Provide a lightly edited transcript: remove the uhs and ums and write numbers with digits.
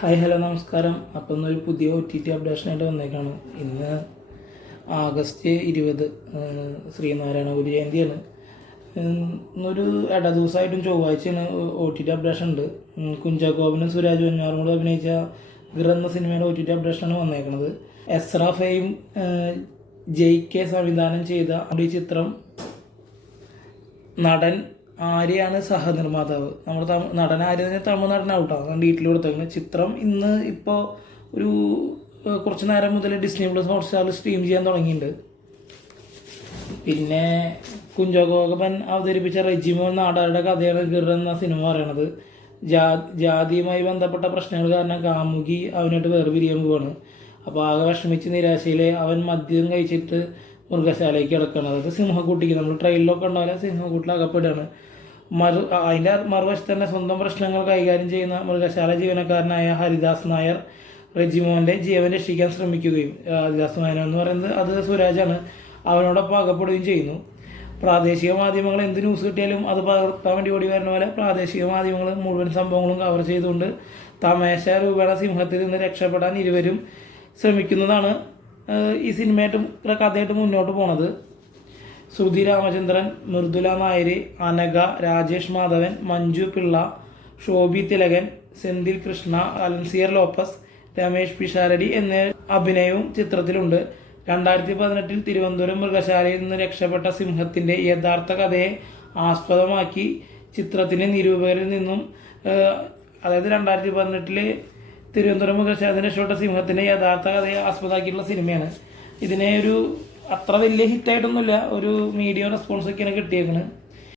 Hi hello നമസ്കാരം. അപ്പം ഇന്നൊരു പുതിയ OTT അപ്ഡേഷനായിട്ട് വന്നേക്കാണ്. ഇന്ന് ആഗസ്റ്റ് 20 ശ്രീനാരായണ ഗുരു ജയന്തിയാണ്. ഇന്നൊരു ദിവസമായിട്ടും ചൊവ്വാഴ്ചയാണ് OTT അപ്ഡേഷൻ ഉണ്ട്. കുഞ്ചാക്കോബനും സുരാജ് വെഞ്ഞാറും കൂടെ അഭിനയിച്ച ഗിർ എന്ന സിനിമയുടെ OTT അപ്ഡേഷനാണ് വന്നേക്കുന്നത്. എസ്ര ഫെയിം JK സംവിധാനം ചെയ്ത ഈ ചിത്രം നടൻ ആര്യയാണ് സഹനിർമ്മാതാവ്. നമ്മുടെ നടൻ ആര്യ തന്നെ തമിഴ് നടനാവട്ടോ. അതുകൊണ്ട് വീട്ടിൽ കൊടുത്തേക്കുന്നത് ചിത്രം ഇന്ന് ഇപ്പോൾ ഒരു കുറച്ച് നേരം മുതൽ ഡിസ്നി+ ഹോട്ട്സ്റ്റാറിൽ സ്ട്രീം ചെയ്യാൻ തുടങ്ങിയിട്ടുണ്ട്. പിന്നെ കുഞ്ചാക്കോബൻ അവതരിപ്പിച്ച റെജിമോൻ നാടാരുടെ കഥയാണ് ഗിർ എന്ന സിനിമ പറയണത്. ജാതിയുമായി ബന്ധപ്പെട്ട പ്രശ്നങ്ങൾ കാരണം കാമുകി അവനായിട്ട് വേർപിരിയാൻ പോവാണ്. അപ്പോൾ ആകെ വിഷമിച്ച് നിരാശയിൽ അവൻ മദ്യം കഴിച്ചിട്ട് മൃഗശാലയ്ക്ക് കിടക്കണം. അതായത് സിംഹക്കുട്ടിക്ക് നമ്മൾ ട്രെയിനിലൊക്കെ ഉണ്ടാവില്ല, സിംഹക്കുട്ടിൽ അകപ്പെടുകയാണ്. അതിൻ്റെ മറുവശത്ത് തന്നെ സ്വന്തം പ്രശ്നങ്ങൾ കൈകാര്യം ചെയ്യുന്ന മൃഗശാല ജീവനക്കാരനായ ഹരിദാസ് നായർ റെജിമോൻ്റെ ജീവൻ രക്ഷിക്കാൻ ശ്രമിക്കുകയും, ഹരിദാസ് നായർ എന്ന് പറയുന്നത് അത് സുരാജാണ്, അവനോടൊപ്പം അകപ്പെടുകയും ചെയ്യുന്നു. പ്രാദേശിക മാധ്യമങ്ങൾ എന്ത് ന്യൂസ് കിട്ടിയാലും അത് പകർത്താൻ വേണ്ടി ഓടി വരുന്ന പോലെ പ്രാദേശിക മാധ്യമങ്ങൾ മുഴുവൻ സംഭവങ്ങളും കവർ ചെയ്തുകൊണ്ട് തമാശ രൂപേണ സിംഹത്തിൽ നിന്ന് രക്ഷപ്പെടാൻ ഇരുവരും ശ്രമിക്കുന്നതാണ് ഈ സിനിമയായിട്ടും കഥയായിട്ട് മുന്നോട്ട് പോണത്. ശ്രുതി രാമചന്ദ്രൻ, മൃദുല നായർ, അനഘ, രാജേഷ് മാധവൻ, മഞ്ജു പിള്ള, ശോഭി തിലകൻ, സെന്തിൽ കൃഷ്ണ, അലൻസിയർ ലോപ്പസ്, രമേഷ് പിഷാരടി എന്നിവർ അഭിനയവും ചിത്രത്തിലുണ്ട്. 2018 തിരുവനന്തപുരം മൃഗശാലയിൽ നിന്ന് രക്ഷപ്പെട്ട സിംഹത്തിൻ്റെ യഥാർത്ഥ കഥയെ ആസ്പദമാക്കി ചിത്രത്തിൻ്റെ നിരൂപകരിൽ നിന്നും, അതായത് 2018 തിരുവനന്തപുരം മൃഗശാലയിൽ രക്ഷപ്പെട്ട സിംഹത്തിൻ്റെ യഥാർത്ഥ കഥയെ ആസ്പദമാക്കിയിട്ടുള്ള സിനിമയാണ്. ഇതിനെ ഒരു അത്ര വലിയ ഹിറ്റായിട്ടൊന്നുമില്ല, ഒരു മീഡിയം റെസ്പോൺസൊക്കെയാണ് കിട്ടിയേക്കുന്നത്.